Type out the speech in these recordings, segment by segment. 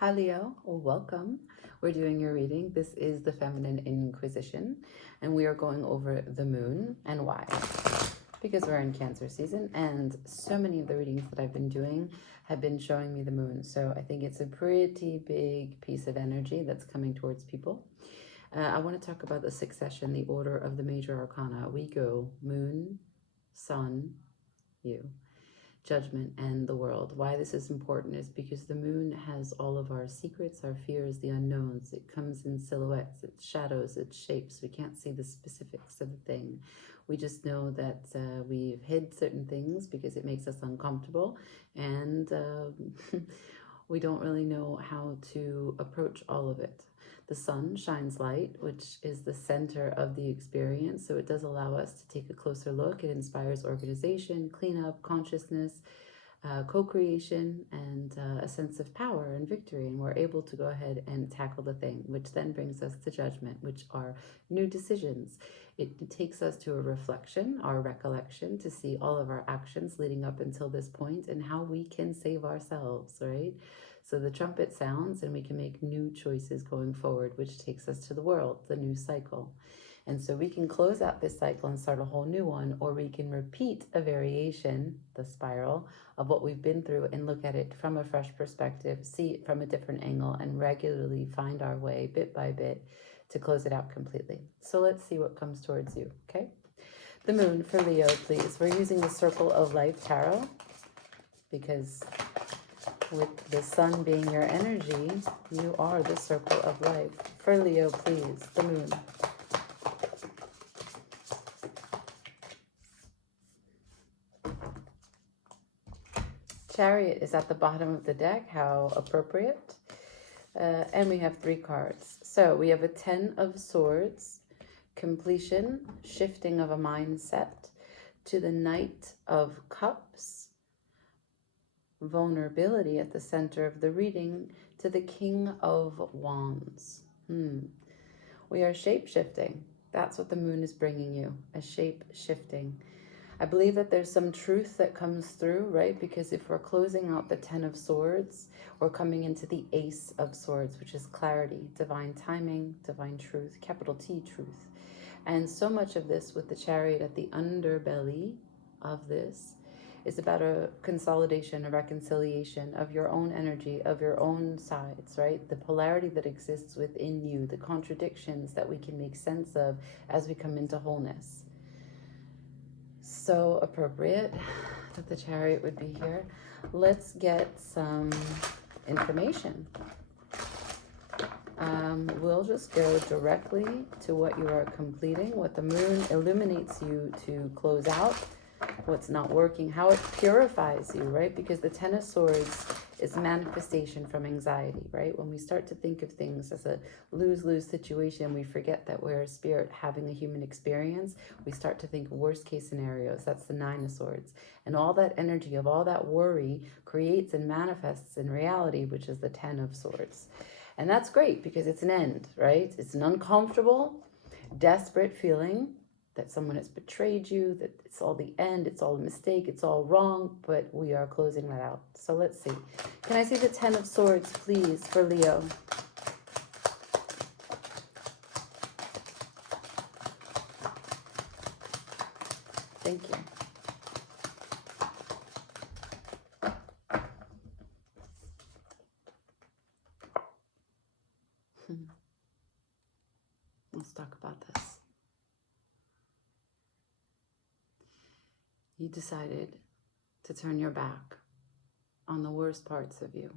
Hi Leo, welcome. We're doing your reading. This is the Feminine Inquisition, and we are going over the moon and why. Because we're in Cancer season, and so many of the readings that I've been doing have been showing me the moon. So I think it's a pretty big piece of energy that's coming towards people. I want to talk about the succession, the order of the major arcana. We go moon, sun, you. Judgment, and the world. Why this is important is because the moon has all of our secrets, our fears, the unknowns. It comes in silhouettes, its shadows, its shapes. We can't see the specifics of the thing. We just know that we've hid certain things because it makes us uncomfortable, and we don't really know how to approach all of it. The sun shines light, which is the center of the experience, so it does allow us to take a closer look. It inspires organization, cleanup, consciousness, co-creation, and a sense of power and victory, and we're able to go ahead and tackle the thing, which then brings us to judgment, which are new decisions. It takes us to a reflection, our recollection, to see all of our actions leading up until this point and how we can save ourselves, right? So the trumpet sounds and we can make new choices going forward, which takes us to the world, the new cycle. And so we can close out this cycle and start a whole new one, or we can repeat a variation, the spiral, of what we've been through and look at it from a fresh perspective, see it from a different angle, and regularly find our way bit by bit to close it out completely. So let's see what comes towards you, okay? The moon for Leo, please. We're using the Circle of Life Tarot because with the sun being your energy, you are the circle of life. For Leo, please, the moon. Chariot is at the bottom of the deck. How appropriate. And we have 3 cards. So we have a 10 of Swords, completion, shifting of a mindset, to the Knight of Cups, vulnerability at the center of the reading, to the King of Wands. We are shape-shifting. That's what the moon is bringing you, a shape-shifting. I believe that there's some truth that comes through, right? Because if we're closing out the 10 of Swords, we're coming into the Ace of Swords, which is clarity, divine timing, divine truth, capital T truth. And so much of this with the Chariot at the underbelly of this is about a consolidation, a reconciliation of your own energy, of your own sides, right? The polarity that exists within you, the contradictions that we can make sense of as we come into wholeness. So appropriate that the Chariot would be here. Let's get some information. We'll just go directly to what you are completing, what the moon illuminates you to close out, what's not working, how it purifies you, right? Because the 10 of Swords is manifestation from anxiety, right? When we start to think of things as a lose-lose situation, we forget that we're a spirit having a human experience. We start to think worst case scenarios. That's the 9 of Swords. And all that energy of all that worry creates and manifests in reality, which is the 10 of Swords. And that's great because it's an end, right? It's an uncomfortable, desperate feeling that someone has betrayed you, that it's all the end, it's all a mistake, it's all wrong, but we are closing that out. So let's see. Can I see the 10 of Swords, please, for Leo? Thank you. Let's talk about this. You decided to turn your back on the worst parts of you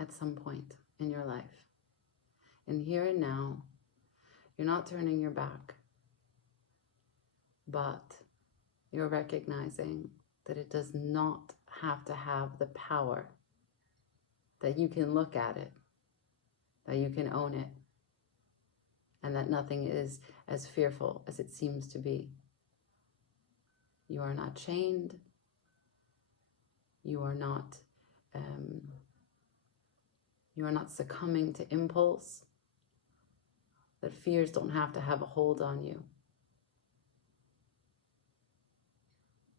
at some point in your life. And here and now, you're not turning your back, but you're recognizing that it does not have to have the power, that you can look at it, that you can own it, and that nothing is as fearful as it seems to be. You are not chained. You are not succumbing to impulse. That fears don't have to have a hold on you.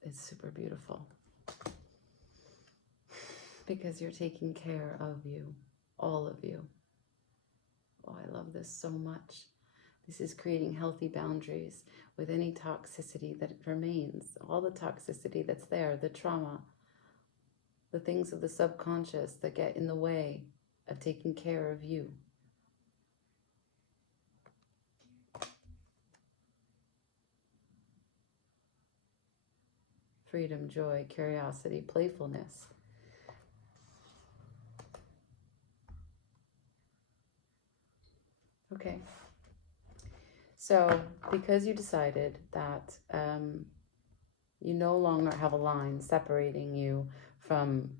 It's super beautiful because you're taking care of you. all of you. Oh, I love this so much. This is creating healthy boundaries with any toxicity that remains, all the toxicity that's there, the trauma, the things of the subconscious that get in the way of taking care of you. Freedom, joy, curiosity, playfulness. Okay. So, because you decided that you no longer have a line separating you from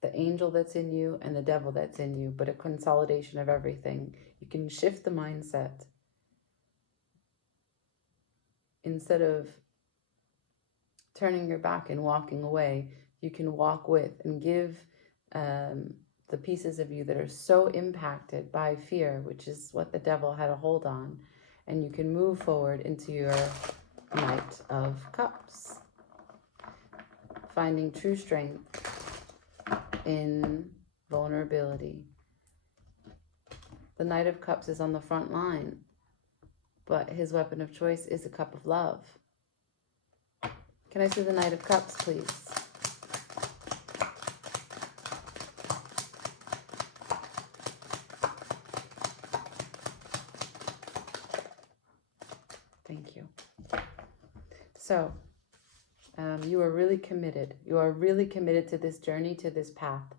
the angel that's in you and the devil that's in you, but a consolidation of everything, you can shift the mindset. Instead of turning your back and walking away, you can walk with and give the pieces of you that are so impacted by fear, which is what the devil had a hold on, and you can move forward into your Knight of Cups, finding true strength in vulnerability. The Knight of Cups is on the front line, but his weapon of choice is a cup of love. Can I see the Knight of Cups, please? Thank you. So, you are really committed. You are really committed to this journey, to this path.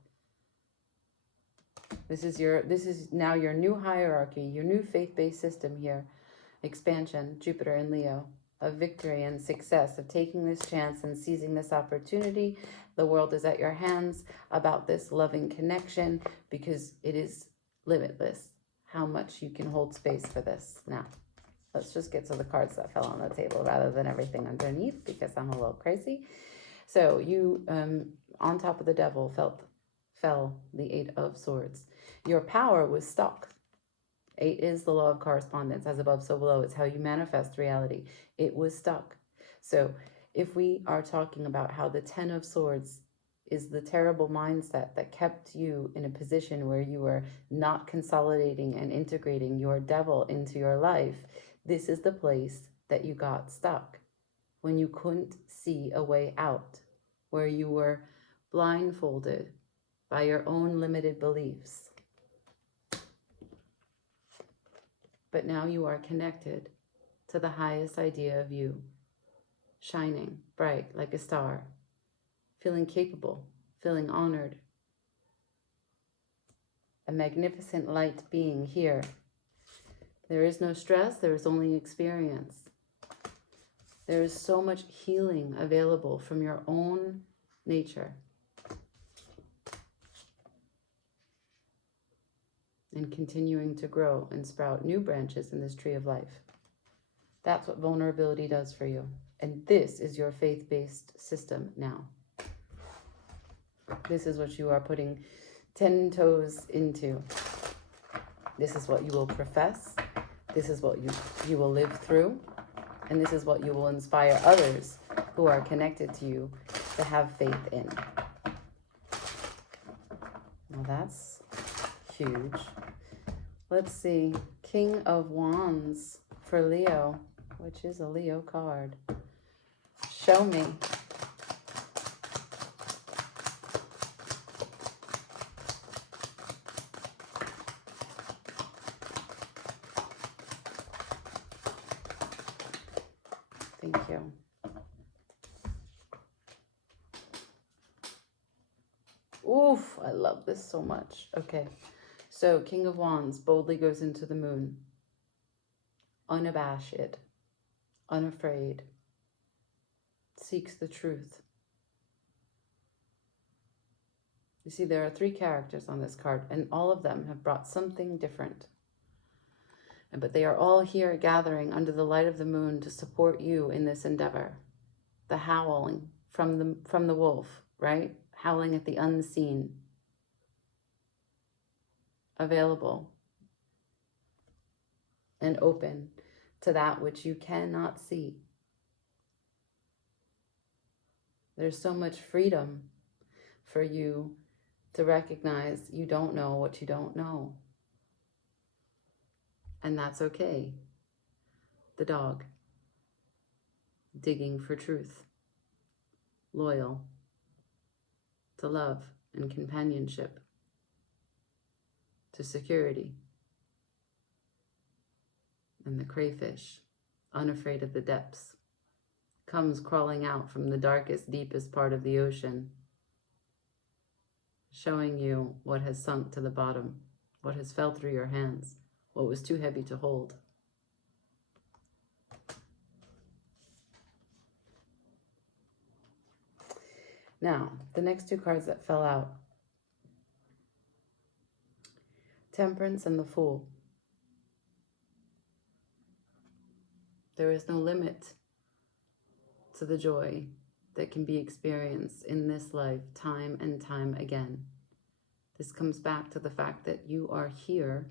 This is now your new hierarchy, your new faith-based system here. Expansion, Jupiter and Leo, of victory and success, of taking this chance and seizing this opportunity. The world is at your hands about this loving connection because it is limitless how much you can hold space for this. Now, let's just get to the cards that fell on the table rather than everything underneath because I'm a little crazy. So you, on top of the devil, fell the Eight of Swords. Your power was stuck. 8 is the law of correspondence, as above, so below. It's how you manifest reality. It was stuck. So if we are talking about how the 10 of Swords is the terrible mindset that kept you in a position where you were not consolidating and integrating your devil into your life, this is the place that you got stuck. When you couldn't see a way out, where you were blindfolded by your own limited beliefs. But now you are connected to the highest idea of you, shining bright like a star, feeling capable, feeling honored. A magnificent light being here. There is no stress, there is only experience. There is so much healing available from your own nature. And continuing to grow and sprout new branches in this tree of life. That's what vulnerability does for you. And this is your faith-based system now. This is what you are putting 10 toes into. This is what you will profess. This is what you will live through. And this is what you will inspire others who are connected to you to have faith in. Now that's huge. Let's see. King of Wands for Leo, which is a Leo card. Show me. Thank you. Oof, I love this so much. Okay. So, King of Wands boldly goes into the moon, unabashed, unafraid, seeks the truth. You see, there are 3 characters on this card, and all of them have brought something different. But they are all here gathering under the light of the moon to support you in this endeavor. The howling from the wolf, right? Howling at the unseen. Available and open to that which you cannot see. There's so much freedom for you to recognize you don't know what you don't know. And that's okay. The dog, digging for truth, loyal to love and companionship, to security. And the crayfish, unafraid of the depths, comes crawling out from the darkest, deepest part of the ocean, showing you what has sunk to the bottom, what has fell through your hands, what was too heavy to hold. Now, the next two cards that fell out, Temperance and the Fool. There is no limit to the joy that can be experienced in this life time and time again. This comes back to the fact that you are here,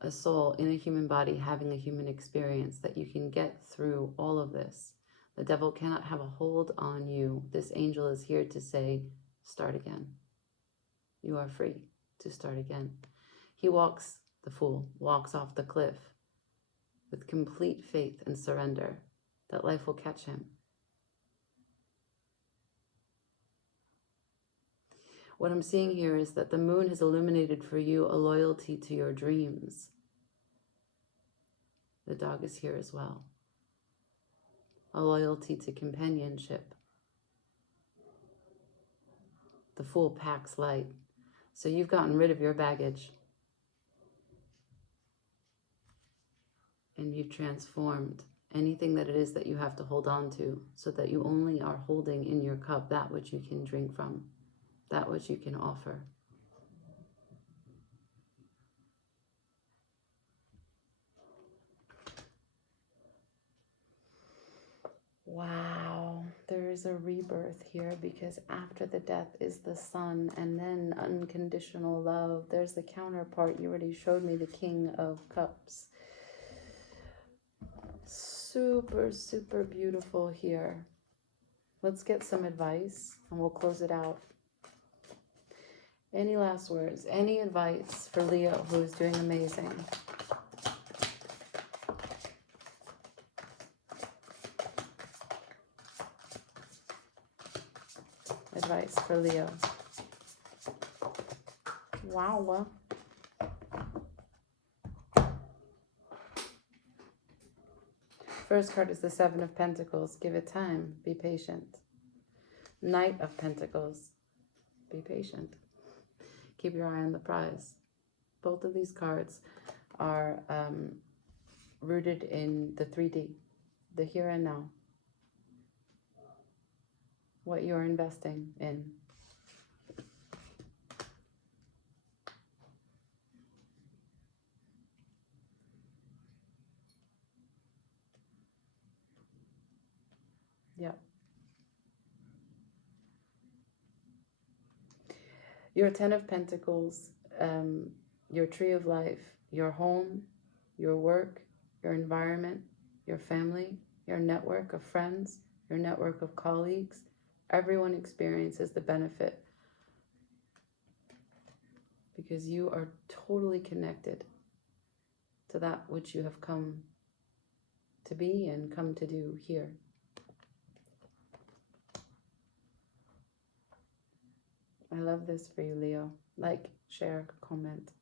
a soul in a human body having a human experience, that you can get through all of this. The devil cannot have a hold on you. This angel is here to say, start again. You are free to start again. He walks, the fool, walks off the cliff with complete faith and surrender that life will catch him. What I'm seeing here is that the moon has illuminated for you a loyalty to your dreams. The dog is here as well. A loyalty to companionship. The fool packs light. So you've gotten rid of your baggage. And you've transformed anything that it is that you have to hold on to, so that you only are holding in your cup that which you can drink from, that which you can offer. Wow, there is a rebirth here, because after the death is the sun, and then unconditional love. There's the counterpart. You already showed me the King of Cups. Super, super beautiful here. Let's get some advice and we'll close it out. Any last words? Any advice for Leo, who is doing amazing? Advice for Leo. Wow. First card is the Seven of Pentacles. Give it time. Be patient. Knight of Pentacles. Be patient. Keep your eye on the prize. Both of these cards are rooted in the 3D, the here and now. What you're investing in. Yep. Your 10 of Pentacles, your tree of life, your home, your work, your environment, your family, your network of friends, your network of colleagues. Everyone experiences the benefit, because you are totally connected to that which you have come to be and come to do here. I love this for you, Leo. Like, share, comment.